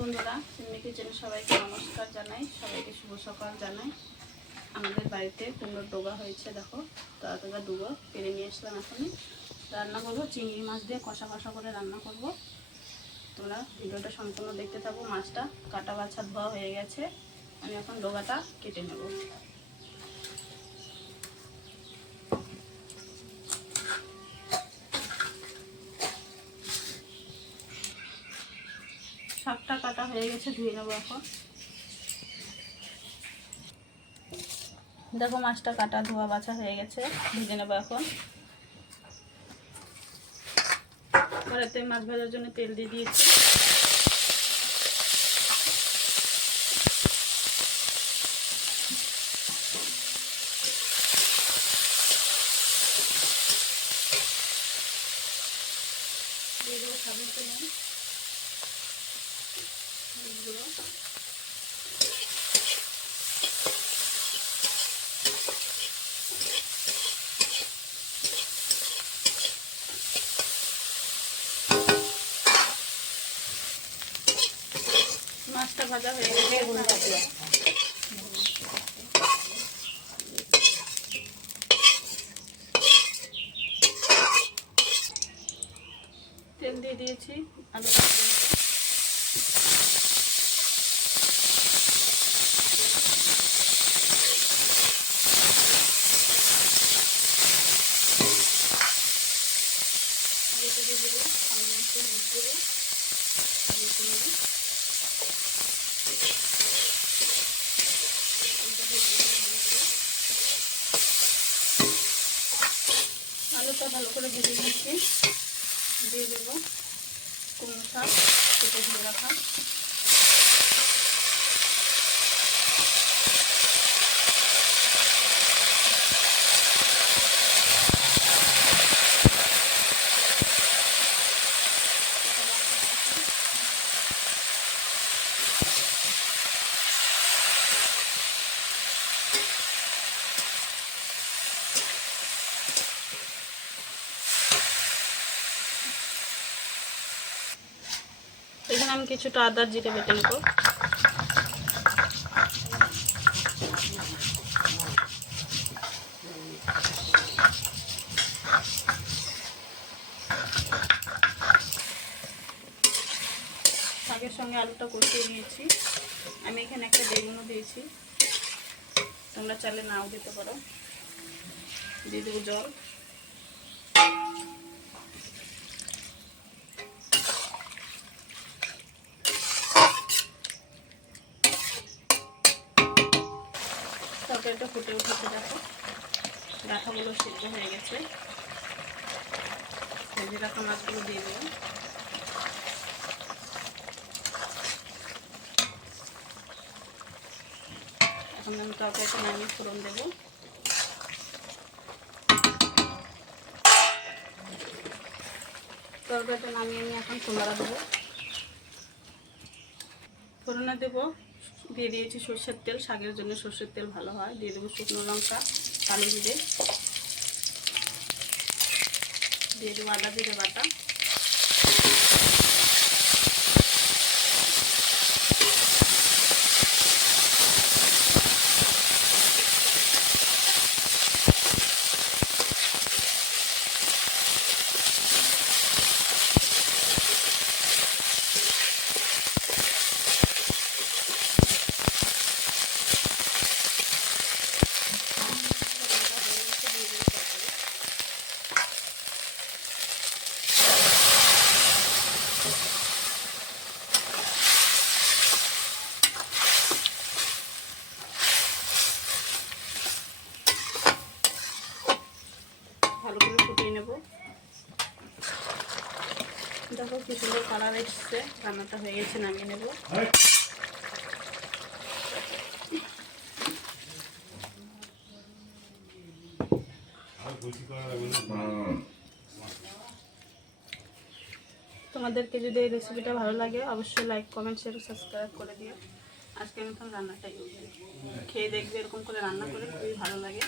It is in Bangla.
বন্ধুরা, সিন্নি কিচেনে সবাইকে নমস্কার জানাই, সবাইকে শুভ সকাল জানাই। আমাদের বাড়িতে কুমড়োর ডোগা হয়েছে, দেখো তাজা ডুবো পেরে নিয়ে আসলাম। এখনই রান্না করবো, চিংড়ি মাছ দিয়ে কষা কষা করে রান্না করব। তোমরা ভিডিওটা সম্পূর্ণ দেখতে থাকো। মাছটা কাটা বাছা ধোয়া হয়ে গেছে, আমি এখন ডোগাটা কেটে নেব। শাকটা কাটা হয়ে গেছে, ধুয়ে নেবো এখন। দেখো মাছটা কাটা ধোয়া বাছা হয়ে গেছে, ভেজে নেবো এখন। কড়াইতে মাছ ভাজার জন্য তেল দিয়ে দিয়েছি। দিয়ে দেবো সাবুন তেল, মাছটা ভাজা হয়ে গেছে। তেল দিয়ে দিয়েছি, আলুটা দিয়ে দেবো, সামনে একটু হলুদ দেবো, আলুটা ভালো করে ভেজে নিচ্ছি। দিয়ে দেবো কুমড়ো শাক কেটে ধুয়ে রাখা। এখানে আমি কিছুটা আদা জিরে বেটে নেব। শাকের সঙ্গে আলুটা কষিয়ে নিয়েছি। আমি এখানে একটা বেগুনও দিয়েছি, তোমরা চাইলে নাও দিতে পারো। দিয়ে দেবো জল। তরকারিটা ফুটে উঠেছে, দেখো ডাঁটাগুলো সিদ্ধ হয়ে গেছে। ভেজে রাখা মাছগুলো দিয়ে দেবো। এখন আমি তরকারিটা নামিয়ে ফোড়ন দেবো। তরকারিটা নামিয়ে আমি এখন কুমড়া দেবো। ফোড়নে দেবো, দিয়ে দিয়েছি সর্ষের তেল, শাকের জন্য সর্ষের তেল ভালো হয়। দিয়ে দেবো শুকনো লঙ্কা, কালো জিরে, দিয়ে দেবো আদা জিরে বাটা, ভালো করে ফুটিয়ে নেব। দেখো কি সুন্দর কালার এসছে, রান্নাটা হয়ে গেছে, নামিয়ে নেব। তোমাদেরকে যদি এই রেসিপিটা ভালো লাগে অবশ্যই লাইক কমেন্ট শেয়ার সাবস্ক্রাইব করে দিও। আজকে আমি তখন রান্নাটাই খেয়ে দেখবে, এরকম করে রান্না করে খুবই ভালো লাগে।